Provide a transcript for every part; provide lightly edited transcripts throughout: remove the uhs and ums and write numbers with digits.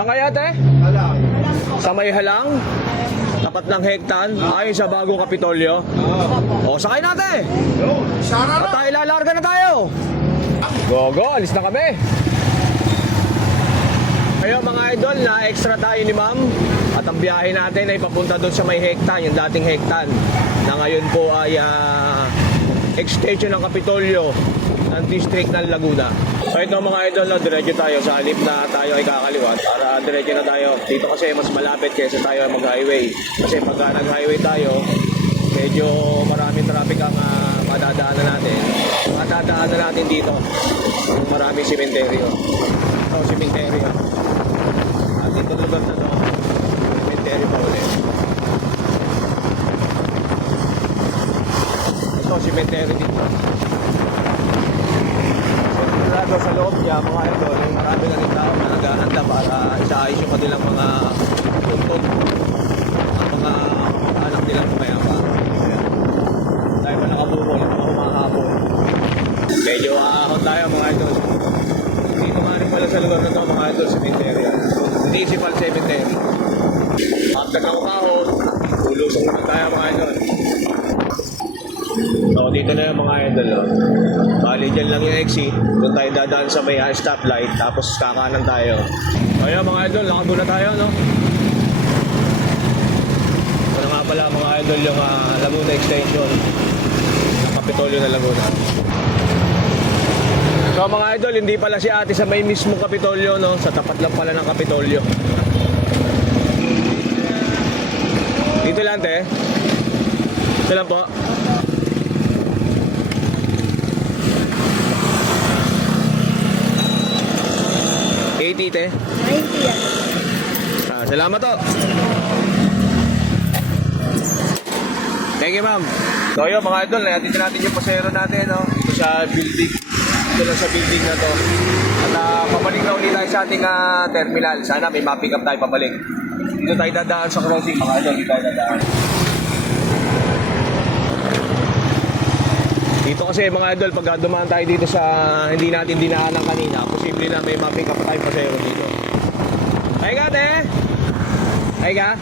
Saan kaya, te? Alam. Sa may halang? Tapat ng hektan? Ayon sa bagong Kapitolyo? O, sakay natin! Sana At na. tayo, lalarga na tayo! Go, alis na kami! Ayun mga idol, na extra tayo ni ma'am. At ang biyahe natin ay papunta doon sa may hektan, yung dating hektan. Na ngayon po ay extension ng Kapitolyo ng District ng Laguna. So ito mga idol, diretso tayo sa halip na tayo ay kakaliwat para diretso na tayo. Dito kasi mas malapit kaysa tayo mag-highway. Kasi pagka nag-highway tayo, medyo maraming traffic ang madadaanan natin. Madadaanan natin dito yung maraming sementeryo. Ito, sementeryo. At dito lugar na to, sementeryo pa ulit. Ito, sementeryo dito. Sa loob niya, mga idol, yung marami na rin tao na naghahanda para isaayos yung kanilang mga tuntun at mga anak nilang kumayapa. Tayo pa nakabukol, mga humahabol. Medyo ahon tayo mga idol. Dito nga rin pala sa lugar na ito mga idol, cemetery. Municipal cemetery. After ng ukahon, ulusong naman tayo mga idol. So dito na yung mga idol. Bali dyan lang yung exit. Doon tayo dadaan sa may stoplight. Tapos kakanan tayo. Ayun mga idol, nakabo na tayo no. Ano nga pala mga idol yung Laguna Extension ng Kapitolyo na Laguna. So mga idol, hindi pala si ate sa may mismo Kapitolyo no. Sa tapat lang pala ng Kapitolyo. Dito lang te. Ito lang po. Tite. 90 yan. Salamat to. Thank you, ma'am. So yun mga idol, natin natin yung pasero natin no? Dito sa building. Dito lang sa building na to. At pabalik na ulit tayo sa ating terminal. Sana may ma-pick up tayo pabalik. Dito tayo dadaan sa crossing mga idol. Dito tayo dadaan. Dito kasi mga idol, pag dumaan tayo dito sa hindi natin dinaanan kanina, posible na may ma-pick up tayo pasero dito. Ay ka, te? Ay ka?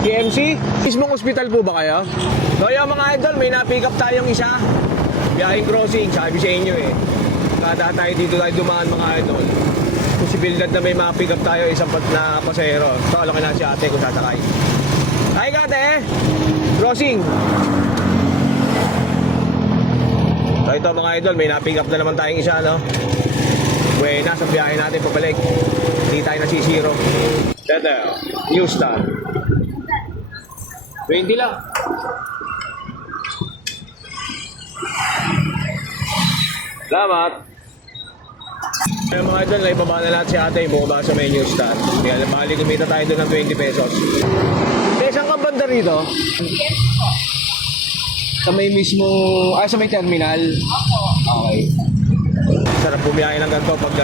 TMC? Mismong hospital po ba kayo? So yung mga idol, may na-pick up tayong isa. Biyahing crossing, sabi sa inyo eh. Kada tayo dito tayo dumaan mga idol. Posibilidad na may ma-pick up tayo isang na pasero. So alam na si ate kung sasakay. Ay ka, te? Crossing. So ito mga idol, may na-pick up na naman tayong isa, no? Buena sa biyahe natin pabalik. Hindi tayo nasisiro. Ito, New Star. 20 lang. Salamat. Kaya mga idol, naibaba na lahat si ate, bumaba sa may New Star. Kaya bali kumita tayo doon ng 20 pesos. Saan ka banda rito? Yes po. Sa may mismo, sa may terminal? Opo. Okay. Sarap bumiyahe ng ganito pag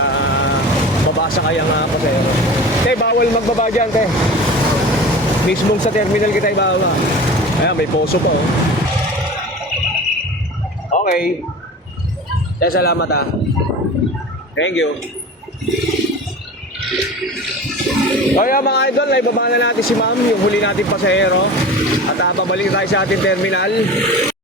babasa kayang pasero. Te, bawal magbaba dyan, te. Mismong sa terminal kita ibaba. Ayan, may poso pa, oh. Okay. Te, salamat, ah. Thank you. Kaya mga idol, naibaba na natin si ma'am, yung huli natin pasahero. At pabalik tayo sa ating terminal.